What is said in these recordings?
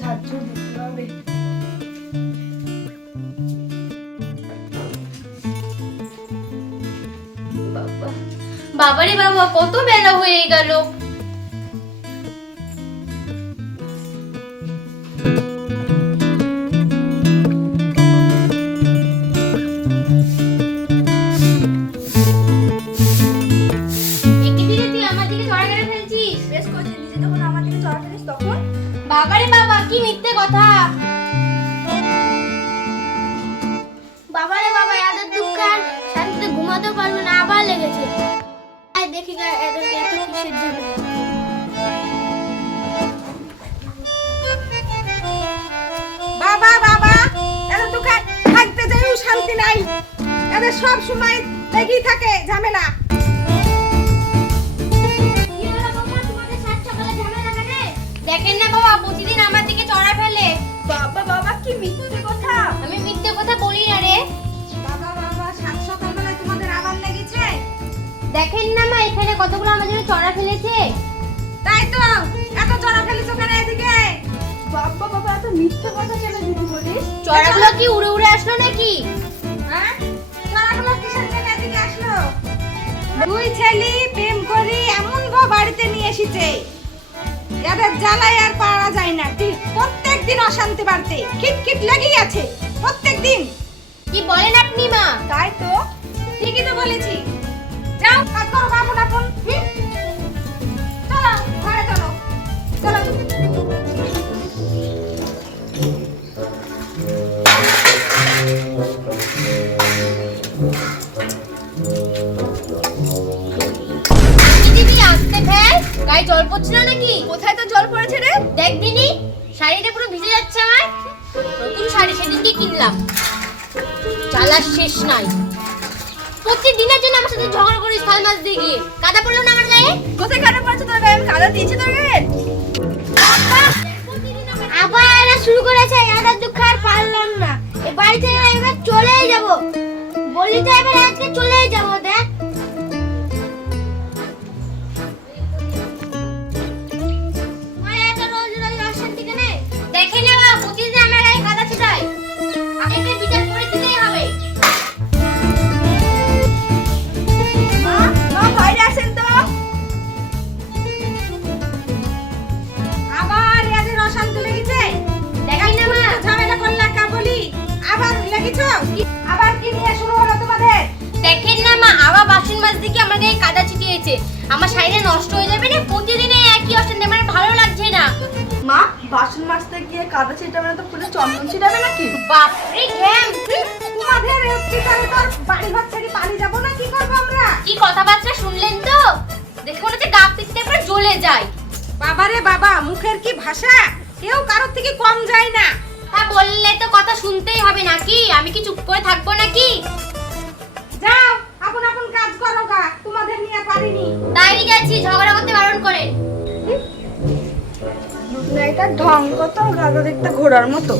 ঝাড়ঝুড় দিতে হবে। বাবারে বাবা, কত বেলা হয়ে গেল। বাবারে বাবা, কি মিথ্যে কথা। বাবারে বাবা, এত দুঃখ আর শান্তিতে ঘুমাতেও পারবে না, আবার লেগেছে। দেখি এত কিসের জন্য। বাবা বাবা, এত দুঃখ থাকতে যাইও শান্তি নাই, এদের সব সময় লেগেই থাকে ঝামেলা। দেখেন না বাবা, প্রতিদিন আমার দিকে চড়া ফেলে। বাবা বাবা, কি মিথ্যে কথা। আমি মিথ্যে কথা বলি না রে। বাবা বাবা, সাত সকালবেলায় তোমাদের আবার লেগেছে। দেখেন না মা, এখানে কতগুলো আমার জন্য চড়া ফেলেছে। তাই তো, এত চড়া ফেলেছো কেন এদিকে? বাবা বাবা, এত মিথ্যে কথা কেন দিদি বলিস? চড়াগুলো কি উড়ে উড়ে আসলো নাকি? হ্যাঁ, চড়াগুলো কিসের জন্য এদিকে আসলো? দুই ছেলে প্রেম করি এমন গো বাড়িতে নিয়ে এসেছে, এদের জ্বালায় আর পারা যায় না। প্রত্যেকদিন অশান্তি বাড়তে খিটখিট লেগেই আছে প্রত্যেকদিন। কি বলেন আপনি মা? তাই তো, ঠিকই তো বলেছি। যাও কাজ করো বাবু আপন। চলো ঘরে চলো, চলো। দিদি আসতে ফেল, গায়ে জল পড়ছে না নাকি? কোথায় তো জল পড়েছে রে? দেখ দিদি, শাড়িটা পুরো ভিজে যাচ্ছে আমার। নতুন শাড়ি সেদিনকে কিনলাম, চালার শেষ নাই। প্রতিদিনের জন্য আমার সাথে ঝগড়া করিস থাল মাছ দিয়ে গিয়ে। কাদা পড়লো না আমার গায়ে? কোথায় কাটা পড়েছে তোর গায়ে? আমি কাদা দিয়েছি তোর গায়ে? আবার এরা শুরু করেছে, এত দুঃখ আর পারলাম না। এই বাড়ি থেকে এবার চলেই যাব। বলি তো এবার আজকে চলেই যাব। দেখ মায়ের এত রোজ রোজ অশান্তি কেন? দেখে না বাবা, প্রতিদিন আমার গায়ে কাদা ছিটায়। আমাকে বিচার করে দিতেই হবে। মা, মা বাইরে আসেন তো। আবার এদের অশান্তি লেগেছে। দেখি না মা, ঝামেলা করলা কাবলি, আবার লেগেছো? আবার কি নিয়ে শুরু হলো তোমাদের? দেখেন না মা, আবার বাসন মাছ দিকে আমার গায়ে কাদা ছিটিয়েছে। আমার শাড়িটা নষ্ট হয়ে যাবে না? প্রতিদিন এই একই অশান্তি, আমার ভালো লাগছে না। মা, বাসন মাজতে গিয়ে কাদা ছিটাবে না তো পুরো চন্দন ছিটাবে নাকি? বাপরে ঘ্যাম! তোমাদের পিছনে তোর বাড়ি ঘর থেকে পালিয়ে যাবো না, কি করবো আমরা? কি কথাবার্তা শুনলেন তো? দেখে মনে হচ্ছে গা পিছনে পুরো জ্বলে যায়। বাবারে বাবা, মুখের কি ভাষা, কেউ কারোর থেকে কম যায় না। তা বললে তো কথা শুনতেই হবে নাকি? আমি কি চুপ করে থাকবো নাকি? যাও আপন আপন কাজ করো গা, তোমাদের নিয়ে পারিনি। তাই যাচ্ছি, ঝগড়া করতে বারণ করেন। এটা ঢং কত, গাদা দেখতে ঘোড়ার মতো।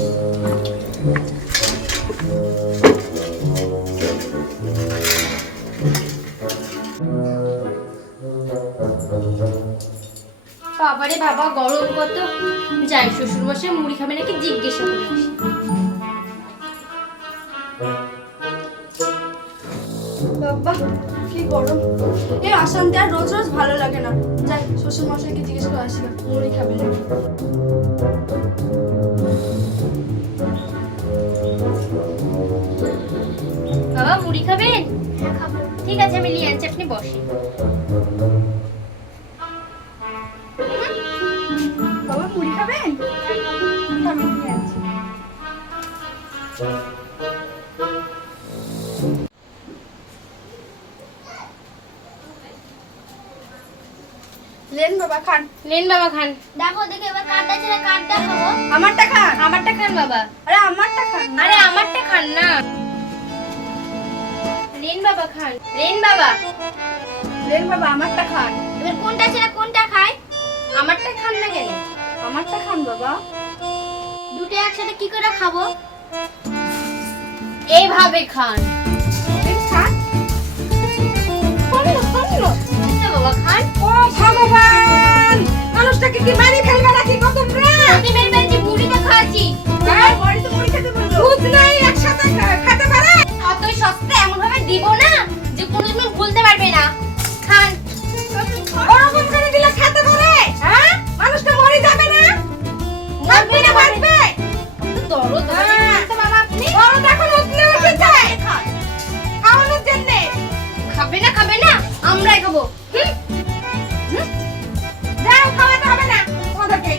বাবারে বাবা, গরম কত। যাই শ্বশুর মশাই মুড়ি খাবে নাকি জিজ্ঞাসা করে আসি। বাবা কি গরম, এই অশান্তি আর রোজ রোজ ভালো লাগে না। যাই শ্বশুর মশাইকে জিজ্ঞেস করে আসি না, মুড়ি খাবে নাকি। বাবা মুড়ি খাবেন? ঠিক আছে, আমি নিয়ে আনছি, আপনি বসেন। বাবা মুড়ি খাবেন? আমি নিয়ে আনছি। লেন বাবা খান। নেন বাবা খান। দেখো দেখে এবার কার্ডটা ছেড়ে কার্ডটা খাবো। আমারটা খান। আমারটা খান বাবা। আরে আমারটা খান। আরে আমারটা খান না। নেন বাবা খান। নেন বাবা। লেন বাবা আমারটা খান। এবার কোনটা ছেড়ে কোনটা খায়? আমারটা খান না কেন? আমারটা খান বাবা। দুটো একসাথে কি করে খাবো? এইভাবে খান। খান। খান না, খান না। আচ্ছা বাবা খান। ও ভগবান, মানুষটাকে কি মারি ফেলবে নাকি গো তোমরা? আমি মেরে মেরে যে মুড়ি আমরাই খাবো। যাও, খাওয়াতে হবে না তোমাদেরকে।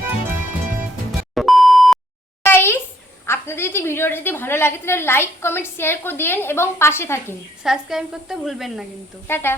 গাইস, আপনাদের যদি ভিডিওটা যদি ভালো লাগে তাহলে লাইক কমেন্ট শেয়ার করে দিন এবং পাশে থাকেন। সাবস্ক্রাইব করতে ভুলবেন না কিন্তু। টাটা।